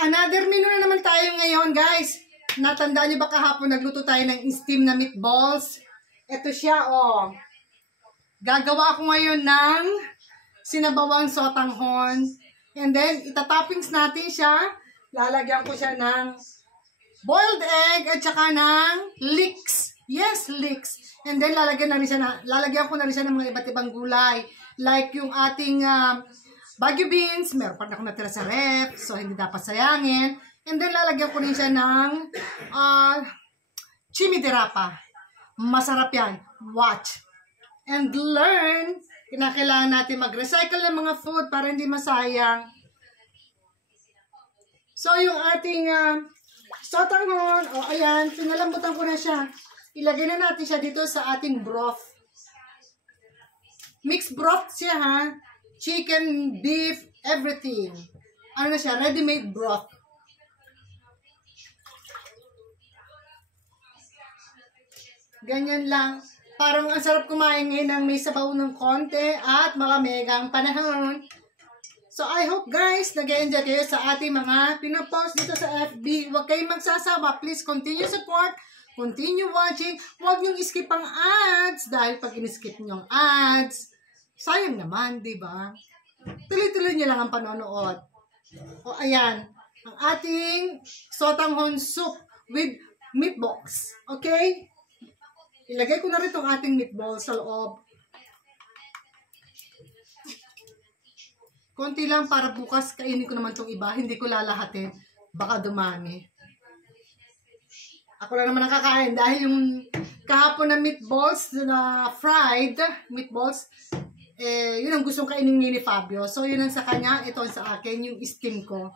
Another menu na naman tayo ngayon, guys. Natandaan niyo ba kahapon nagluto tayo ng steam na meatballs? Ito siya, oh. Gagawa ko ngayon ng sinabawang sotanghon. And then, itatoppings natin siya. Lalagyan ko siya ng boiled egg at saka ng leeks. Yes, leeks. And then, lalagyan ko na rin siya ng mga iba't ibang gulay. Like yung ating Baguio beans, meron pa na akong natira sa ref, so hindi dapat sayangin. And then, lalagyan ko rin siya ng chimidirapa. Masarap yan. Watch. And learn. Kinakailangan natin mag-recycle ng mga food para hindi masayang. So, yung ating sotanghon, ayan, pinalambutan ko na siya. Ilagay na natin siya dito sa ating broth. Mixed broth siya, ha? Chicken, beef, everything. Ano na siya? Ready-made broth. Ganyan lang. Parang ang sarap kumain ngayon ng may sabaw ng konti at malamig ang panahon. So, I hope guys, nag-enjoy kayo sa ating mga pinopost dito sa FB. Huwag kayong magsasawa. Please continue support. Continue watching. Huwag niyong skip ang ads. Dahil pag in-skip niyo ang ads, sayang naman, di ba? Tuloy-tuloy niyo lang ang panonood. O, ayan. Ang ating sotanghon soup with meatballs. Okay? Ilagay ko na rin itong ating meatballs sa loob. Konti lang para bukas kainin ko naman itong iba. Hindi ko lalahatin. Baka dumami. Ako lang naman nakakain dahil yung kahapon na meatballs, na fried meatballs, yun ang gustong kainin ni Fabio. So, yun ang sa kanya. Ito ang sa akin, yung steam ko.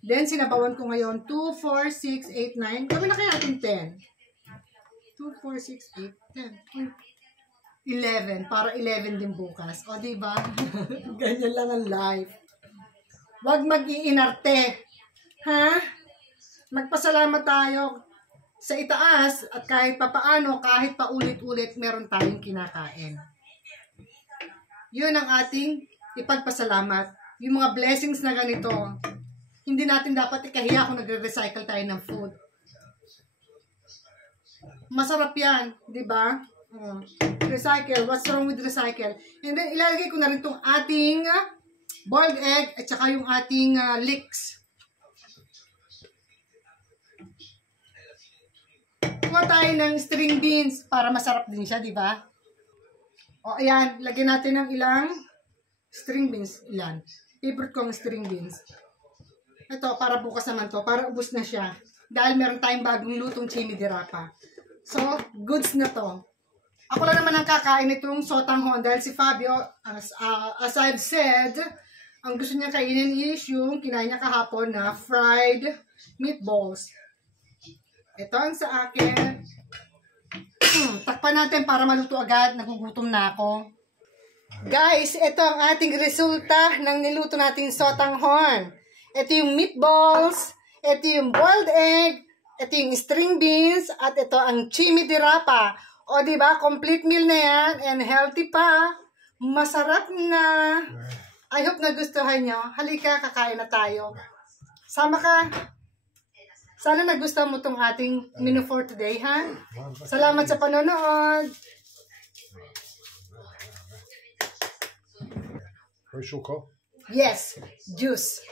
Then, sinabawan ko ngayon 2, 4, 6, 8, 9. Gawin na kaya natin 10. 2, 4, 6, 8, 10. 11. Para 11 din bukas. O, diba? Ganyan lang ang life. Huwag mag-iinarte. Ha? Magpasalamat tayo sa itaas at kahit papaano, kahit paulit-ulit, meron tayong kinakain. Yun ang ating ipagpasalamat. Yung mga blessings na ganito, hindi natin dapat ikahiya kung nagre-recycle tayo ng food. Masarap yan, di ba? Recycle. What's wrong with recycle? And then, ilalagay ko na rin itong ating boiled egg at saka yung ating leeks. Kuha tayo ng string beans para masarap din siya, di ba? O, ayan. Lagyan natin ng ilang string beans. Ilan? Favorite ko ang string beans. Ito, para bukas naman to. Para ubos na siya. Dahil meron tayong bagong lutong chimidirapa. So, goods na to. Ako lang naman ang kakain itong sotanghon dahil si Fabio, as I've said, ang gusto niya kainin is yung kinain niya kahapon na fried meatballs. Ito ang sa akin. Takpan natin para maluto agad. Nagugutom na ako. Guys, ito ang ating resulta ng niluto nating sotanghon. Ito yung meatballs. Ito yung boiled egg. Ito yung string beans. At ito ang chimidirapa. O, diba? Complete meal na yan. And healthy pa. Masarap na. I hope nagustuhan nyo. Halika, kakain na tayo. Sama ka. Sana nagustuhan mo itong ating menu for today, ha? Salamat sa panonood. Herschel Co? Yes, juice.